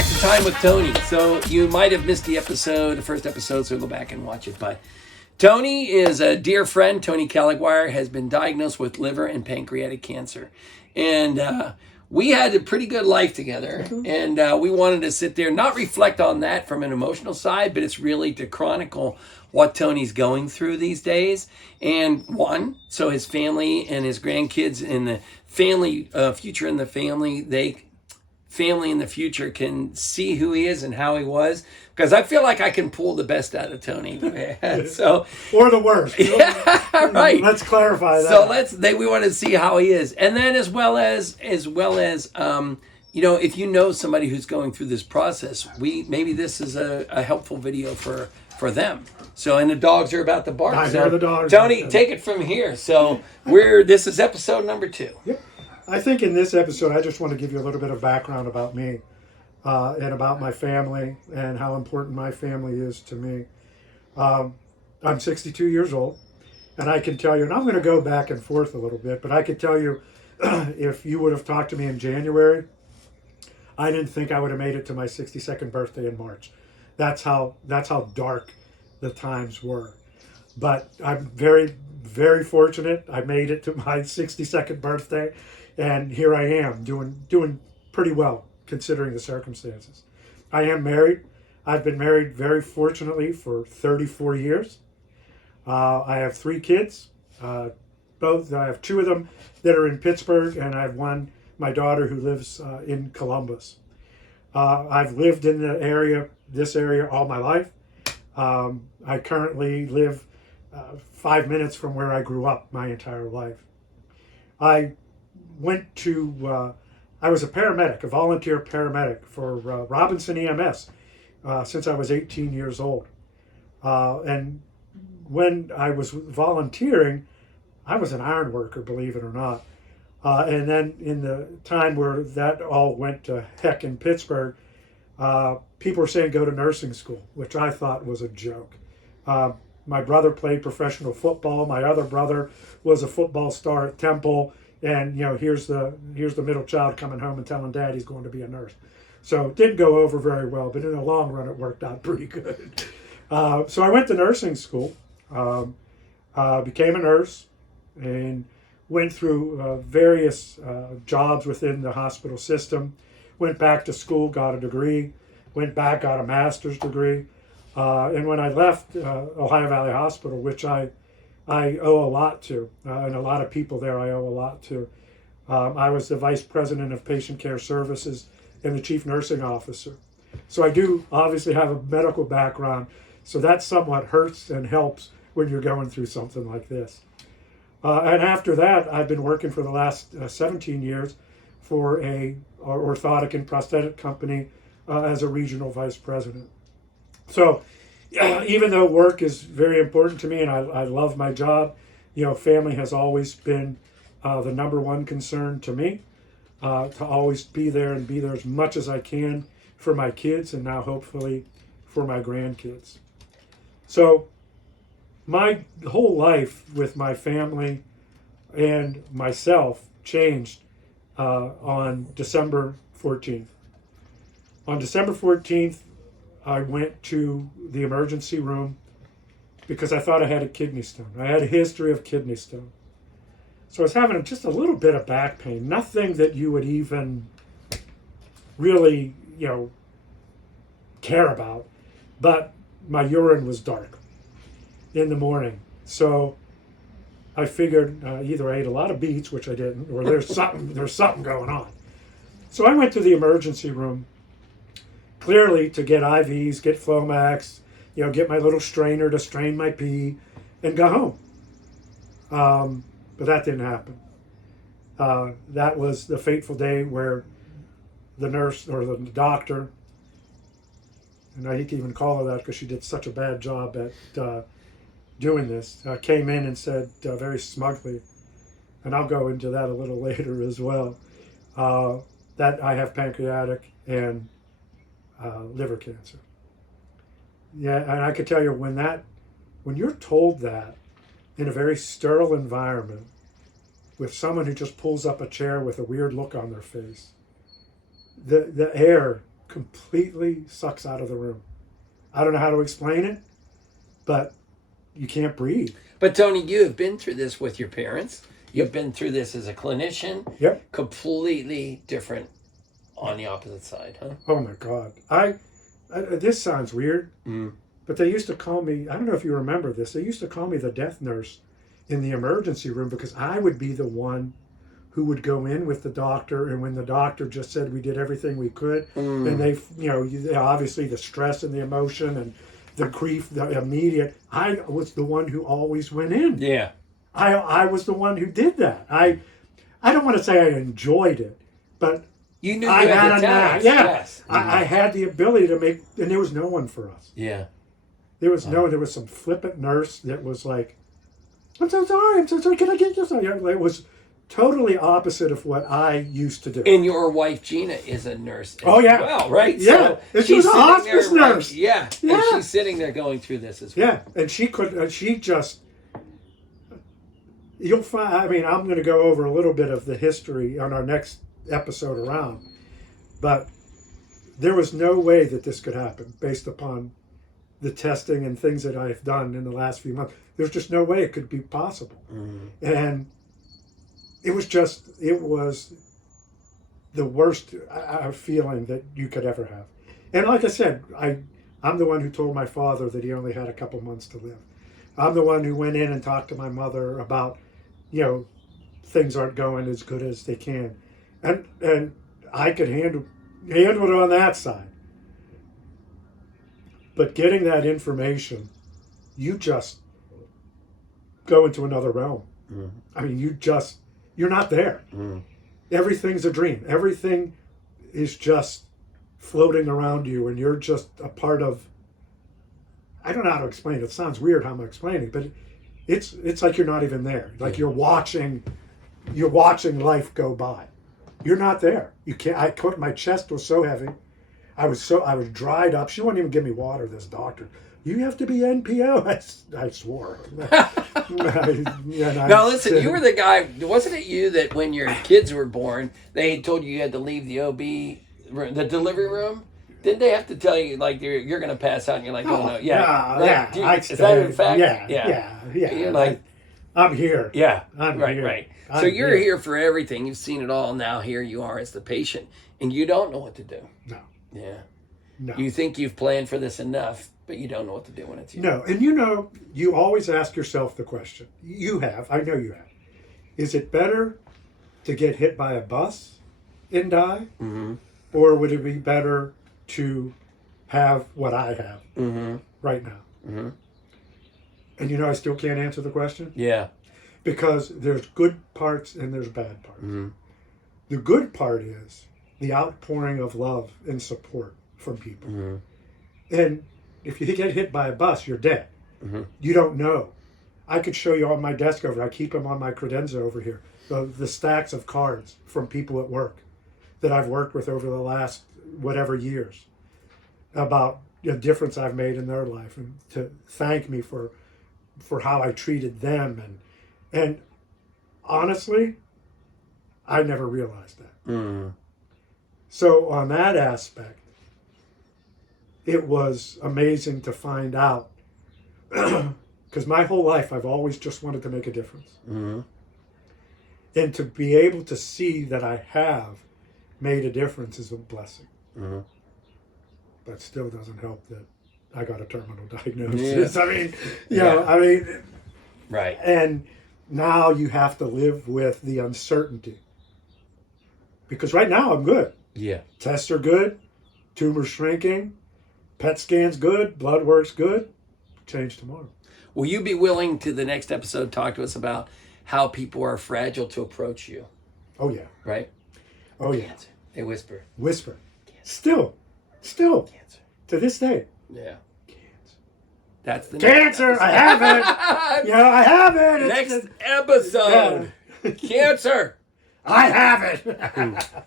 back to Time with Tony. So you might have missed the first episode, so go back and watch it. But Tony is a dear friend. Tony Caliguire has been diagnosed with liver and pancreatic cancer. And we had a pretty good life together. And we wanted to sit there, not reflect on that from an emotional side, but it's really to chronicle what Tony's going through these days. And so his family and his grandkids and the family, future in the family, family in the future can see who he is and how he was, because I feel like I can pull the best out of Tony. So or the worst. Yeah, right. Let's clarify that. So we want to see how he is, and then as well as if you know somebody who's going through this process, maybe this is a helpful video for them. So, and the dogs are about to bark. I hear the dogs. Tony, take it from here. So this is episode number 2. Yep. I think in this episode, I just want to give you a little bit of background about me and about my family and how important my family is to me. I'm 62 years old, and I can tell you, and I'm going to go back and forth a little bit, but I can tell you, if you would have talked to me in January, I didn't think I would have made it to my 62nd birthday in March. That's how dark the times were. But I'm very, very fortunate. I made it to my 62nd birthday. And here I am doing pretty well considering the circumstances. I am married. I've been married very fortunately for 34 years. I have 3 kids. I have 2 of them that are in Pittsburgh, and I have my daughter who lives in Columbus. I've lived in this area all my life. I currently live 5 minutes from where I grew up my entire life. I was a paramedic, a volunteer paramedic for Robinson EMS since I was 18 years old. And when I was volunteering, I was an iron worker, believe it or not. And then in the time where that all went to heck in Pittsburgh, people were saying go to nursing school, which I thought was a joke. My brother played professional football. My other brother was a football star at Temple. And here's the middle child coming home and telling dad he's going to be a nurse. So it didn't go over very well, but in the long run it worked out pretty good. So I went to nursing school, became a nurse, and went through various jobs within the hospital system. Went back to school, got a degree, went back, got a master's degree. And when I left Ohio Valley Hospital, which I owe a lot to, and a lot of people there I owe a lot to. I was the Vice President of Patient Care Services and the Chief Nursing Officer. So I do obviously have a medical background, so that somewhat hurts and helps when you're going through something like this. And after that, I've been working for the last 17 years for a orthotic and prosthetic company as a regional vice president. So even though work is very important to me and I love my job, family has always been the number one concern to me, to always be there and be there as much as I can for my kids and now hopefully for my grandkids. So my whole life with my family and myself changed on December 14th. On December 14th, I went to the emergency room because I thought I had a kidney stone. I had a history of kidney stone. So I was having just a little bit of back pain, nothing that you would even really, care about. But my urine was dark in the morning. So I figured either I ate a lot of beets, which I didn't, or there's something going on. So I went to the emergency room, clearly to get IVs, get Flomax, get my little strainer to strain my pee, and go home. But that didn't happen. That was the fateful day where the nurse or the doctor, and I hate to even call her that because she did such a bad job at doing this, came in and said very smugly, and I'll go into that a little later as well, that I have pancreatic and liver cancer. Yeah, and I could tell you when you're told that in a very sterile environment with someone who just pulls up a chair with a weird look on their face, the air completely sucks out of the room. I don't know how to explain it, but you can't breathe. But Tony, you have been through this with your parents. You've been through this as a clinician. Yep. Completely different on the opposite side, huh? Oh my God. This sounds weird, but they used to call me, I don't know if you remember this, they used to call me the death nurse in the emergency room because I would be the one who would go in with the doctor, and when the doctor just said we did everything we could, and they, obviously the stress and the emotion and the grief, the immediate, I was the one who always went in. Yeah. I was the one who did that. I don't want to say I enjoyed it, but you knew I had a knack. Yeah. Yes. I had the ability to make, and there was no one for us. Yeah. There was there was some flippant nurse that was like, I'm so sorry, can I get you something? It was totally opposite of what I used to do. And your wife Gina is a nurse as well, right? Yeah. So she was a hospice nurse. Yeah. And she's sitting there going through this as well. Yeah. And she just, you'll find, I mean, I'm going to go over a little bit of the history on our next episode around, but there was no way that this could happen based upon the testing and things that I've done in the last few months. There's just no way it could be possible. And it was the worst feeling that you could ever have. And like I said, I'm the one who told my father that he only had a couple months to live. I'm the one who went in and talked to my mother about, things aren't going as good as they can. And I could handle it on that side. But getting that information, you just go into another realm. I mean, you're not there. Everything's a dream. Everything is just floating around you, and you're just a part of, I don't know how to explain it. It sounds weird how I'm explaining, but it's like you're not even there. Like you're watching life go by. You're not there. You can't. My chest was so heavy. I was dried up. She wouldn't even give me water, this doctor. You have to be NPO. I swore. Now listen, you were the guy, wasn't it you that when your kids were born, they told you had to leave the OB, the delivery room? Didn't they have to tell you, like, you're going to pass out, and you're like, oh no, yeah. Is that in fact? Yeah. You're like, I'm here. Yeah, I'm here. Right. So you're here for everything. You've seen it all. Now here you are as the patient, and you don't know what to do. No. Yeah. No. You think you've planned for this enough, but you don't know what to do when it's you. No, and you always ask yourself the question. You have, I know you have. Is it better to get hit by a bus and die? Or would it be better to have what I have right now? And I still can't answer the question. Yeah. Because there's good parts and there's bad parts. The good part is the outpouring of love and support from people. And if you get hit by a bus, you're dead. You don't know. I could show you on my desk over. I keep them on my credenza over here. The stacks of cards from people at work that I've worked with over the last whatever years about the difference I've made in their life, and to thank me for how I treated them. And honestly, I never realized that. So on that aspect, it was amazing to find out, because my whole life I've always just wanted to make a difference. And to be able to see that I have made a difference is a blessing. But still doesn't help that I got a terminal diagnosis. I mean, right. And now you have to live with the uncertainty. Because right now I'm good. Yeah. Tests are good. Tumor shrinking. PET scan's good. Blood work's good. Change tomorrow. Will you be willing to the next episode talk to us about how people are fragile to approach you? Oh yeah. Right? Oh yeah. Cancer. They whisper. Whisper. Cancer. Still. Cancer. To this day. Yeah. That's the cancer. I have it. I have it. Next episode. Yeah. Cancer. I have it.